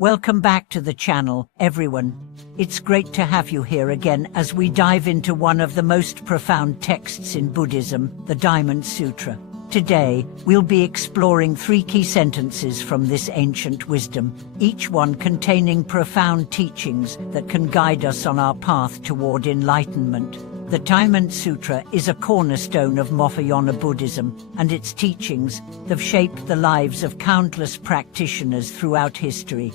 Welcome back to the channel, everyone. It's great to have you here again as we dive into one of the most profound texts in Buddhism, the Diamond Sutra. Today, we'll be exploring 3 key sentences from this ancient wisdom, each one containing profound teachings that can guide us on our path toward enlightenment. The Diamond Sutra is a cornerstone of Mahayana Buddhism, and its teachings have shaped the lives of countless practitioners throughout history.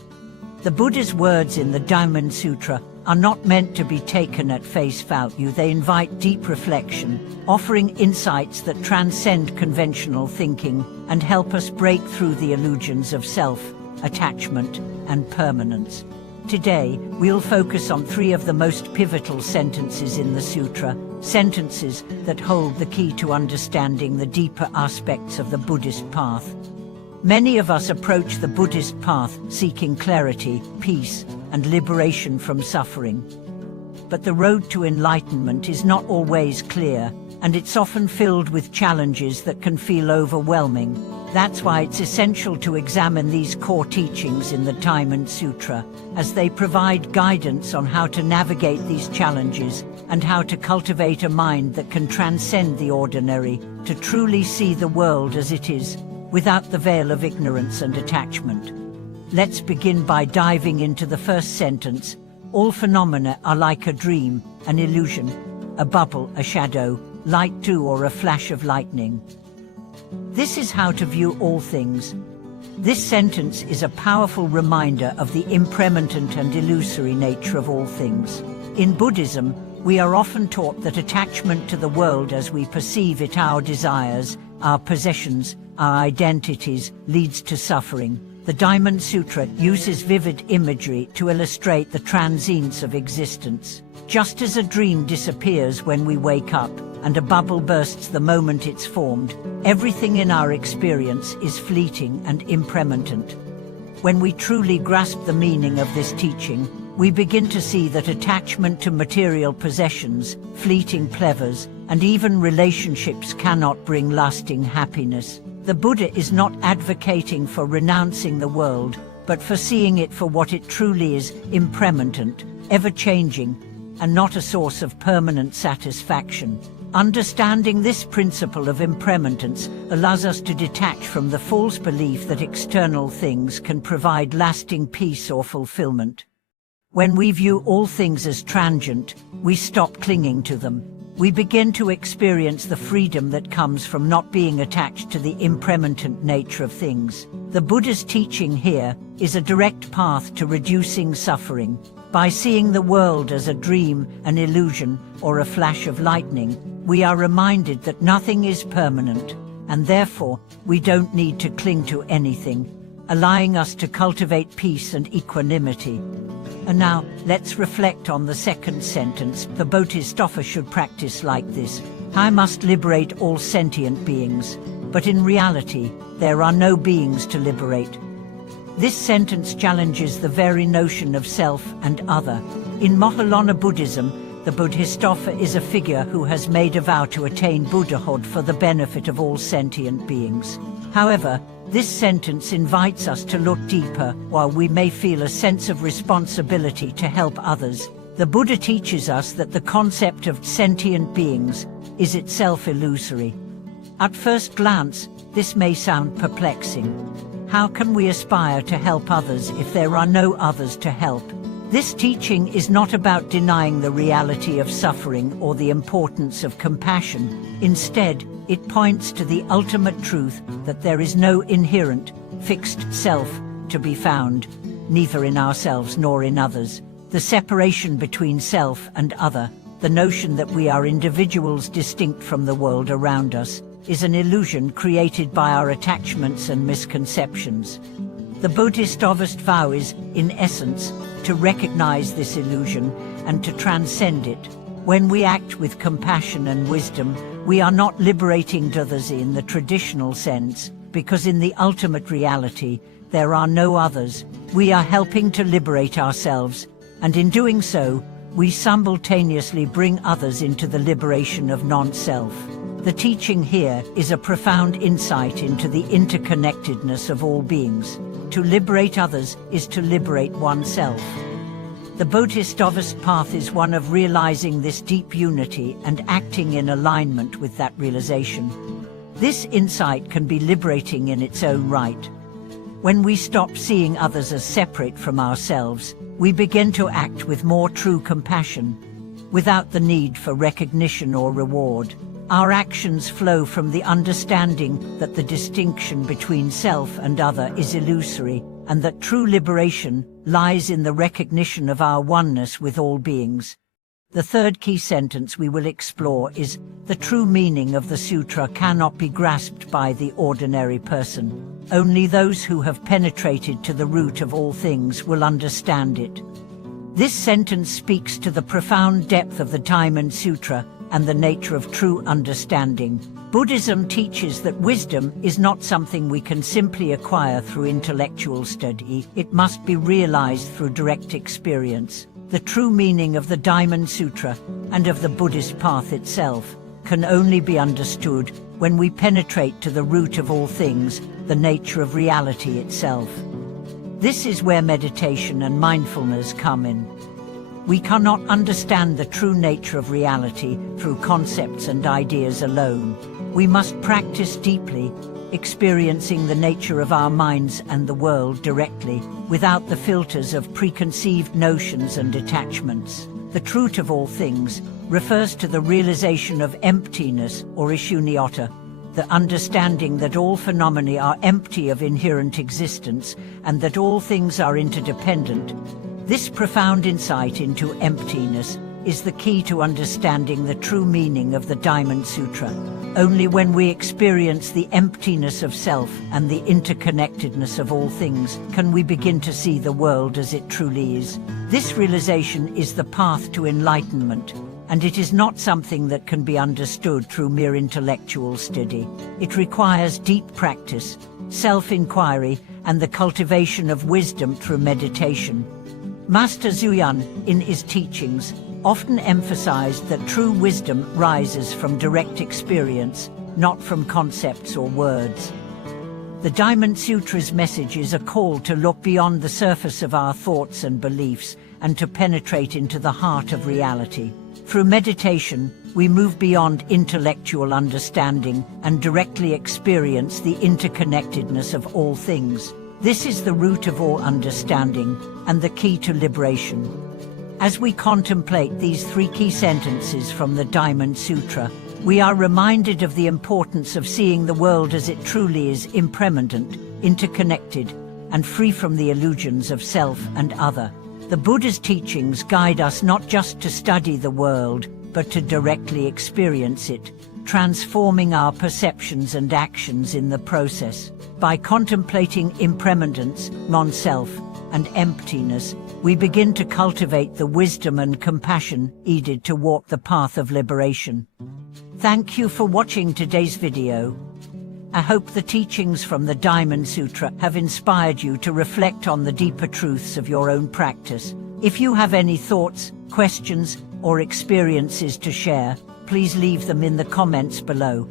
The Buddha's words in the Diamond Sutra are not meant to be taken at face value. They invite deep reflection, offering insights that transcend conventional thinking and help us break through the illusions of self, attachment, and permanence. Today, we'll focus on 3 of the most pivotal sentences in the sutra, sentences that hold the key to understanding the deeper aspects of the Buddhist path. Many of us approach the Buddhist path seeking clarity, peace, and liberation from suffering. But the road to enlightenment is not always clear, and it's often filled with challenges that can feel overwhelming. That's why it's essential to examine these core teachings in the Diamond Sutra, as they provide guidance on how to navigate these challenges and how to cultivate a mind that can transcend the ordinary, to truly see the world as it is, without the veil of ignorance and attachment. Let's begin by diving into the first sentence. All phenomena are like a dream, an illusion, a bubble, a shadow, light too, or a flash of lightning. This is how to view all things. This sentence is a powerful reminder of the impermanent and illusory nature of all things. In Buddhism, we are often taught that attachment to the world as we perceive it, our desires, our possessions, our identities, leads to suffering. The Diamond Sutra uses vivid imagery to illustrate the transience of existence. Just as a dream disappears when we wake up, and a bubble bursts the moment it's formed, everything in our experience is fleeting and impermanent. When we truly grasp the meaning of this teaching, we begin to see that attachment to material possessions, fleeting pleasures, and even relationships cannot bring lasting happiness. The Buddha is not advocating for renouncing the world, but for seeing it for what it truly is, impermanent, ever-changing, and not a source of permanent satisfaction. Understanding this principle of impermanence allows us to detach from the false belief that external things can provide lasting peace or fulfillment. When we view all things as transient, we stop clinging to them. We begin to experience the freedom that comes from not being attached to the impermanent nature of things. The Buddha's teaching here is a direct path to reducing suffering. By seeing the world as a dream, an illusion, or a flash of lightning, we are reminded that nothing is permanent, and therefore, we don't need to cling to anything, allowing us to cultivate peace and equanimity. And now, let's reflect on the second sentence. The Bodhisattva should practice like this. I must liberate all sentient beings. But in reality, there are no beings to liberate. This sentence challenges the very notion of self and other. In Mahayana Buddhism, the Bodhisattva is a figure who has made a vow to attain Buddhahood for the benefit of all sentient beings. However, this sentence invites us to look deeper. While we may feel a sense of responsibility to help others, the Buddha teaches us that the concept of sentient beings is itself illusory. At first glance, this may sound perplexing. How can we aspire to help others if there are no others to help? This teaching is not about denying the reality of suffering or the importance of compassion. Instead, it points to the ultimate truth that there is no inherent, fixed self to be found, neither in ourselves nor in others. The separation between self and other, the notion that we are individuals distinct from the world around us, is an illusion created by our attachments and misconceptions. The Bodhisattva's vow is, in essence, to recognize this illusion and to transcend it. When we act with compassion and wisdom, we are not liberating others in the traditional sense, because in the ultimate reality, there are no others. We are helping to liberate ourselves, and in doing so, we simultaneously bring others into the liberation of non-self. The teaching here is a profound insight into the interconnectedness of all beings. To liberate others is to liberate oneself. The Buddhist path is one of realizing this deep unity and acting in alignment with that realization. This insight can be liberating in its own right. When we stop seeing others as separate from ourselves, we begin to act with more true compassion, without the need for recognition or reward. Our actions flow from the understanding that the distinction between self and other is illusory, and that true liberation lies in the recognition of our oneness with all beings. The third key sentence we will explore is, the true meaning of the sutra cannot be grasped by the ordinary person. Only those who have penetrated to the root of all things will understand it. This sentence speaks to the profound depth of the Diamond Sutra and the nature of true understanding. Buddhism teaches that wisdom is not something we can simply acquire through intellectual study. It must be realized through direct experience. The true meaning of the Diamond Sutra and of the Buddhist path itself can only be understood when we penetrate to the root of all things, the nature of reality itself. This is where meditation and mindfulness come in. We cannot understand the true nature of reality through concepts and ideas alone. We must practice deeply, experiencing the nature of our minds and the world directly, without the filters of preconceived notions and attachments. The truth of all things refers to the realization of emptiness or shunyata, the understanding that all phenomena are empty of inherent existence and that all things are interdependent. This profound insight into emptiness is the key to understanding the true meaning of the Diamond Sutra. Only when we experience the emptiness of self and the interconnectedness of all things can we begin to see the world as it truly is. This realization is the path to enlightenment, and it is not something that can be understood through mere intellectual study. It requires deep practice, self-inquiry, and the cultivation of wisdom through meditation. Master Zuyan, in his teachings, often emphasized that true wisdom rises from direct experience, not from concepts or words. The Diamond Sutra's message is a call to look beyond the surface of our thoughts and beliefs and to penetrate into the heart of reality. Through meditation, we move beyond intellectual understanding and directly experience the interconnectedness of all things. This is the root of all understanding and the key to liberation. As we contemplate these three key sentences from the Diamond Sutra, we are reminded of the importance of seeing the world as it truly is, impermanent, interconnected, and free from the illusions of self and other. The Buddha's teachings guide us not just to study the world, but to directly experience it, transforming our perceptions and actions in the process. By contemplating impermanence, non-self, and emptiness, we begin to cultivate the wisdom and compassion needed to walk the path of liberation. Thank you for watching today's video. I hope the teachings from the Diamond Sutra have inspired you to reflect on the deeper truths of your own practice. If you have any thoughts, questions, or experiences to share, please leave them in the comments below.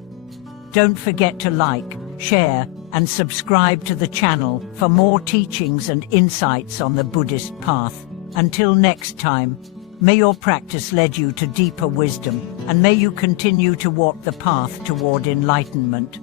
Don't forget to like, share, and subscribe to the channel for more teachings and insights on the Buddhist path. Until next time, may your practice lead you to deeper wisdom, and may you continue to walk the path toward enlightenment.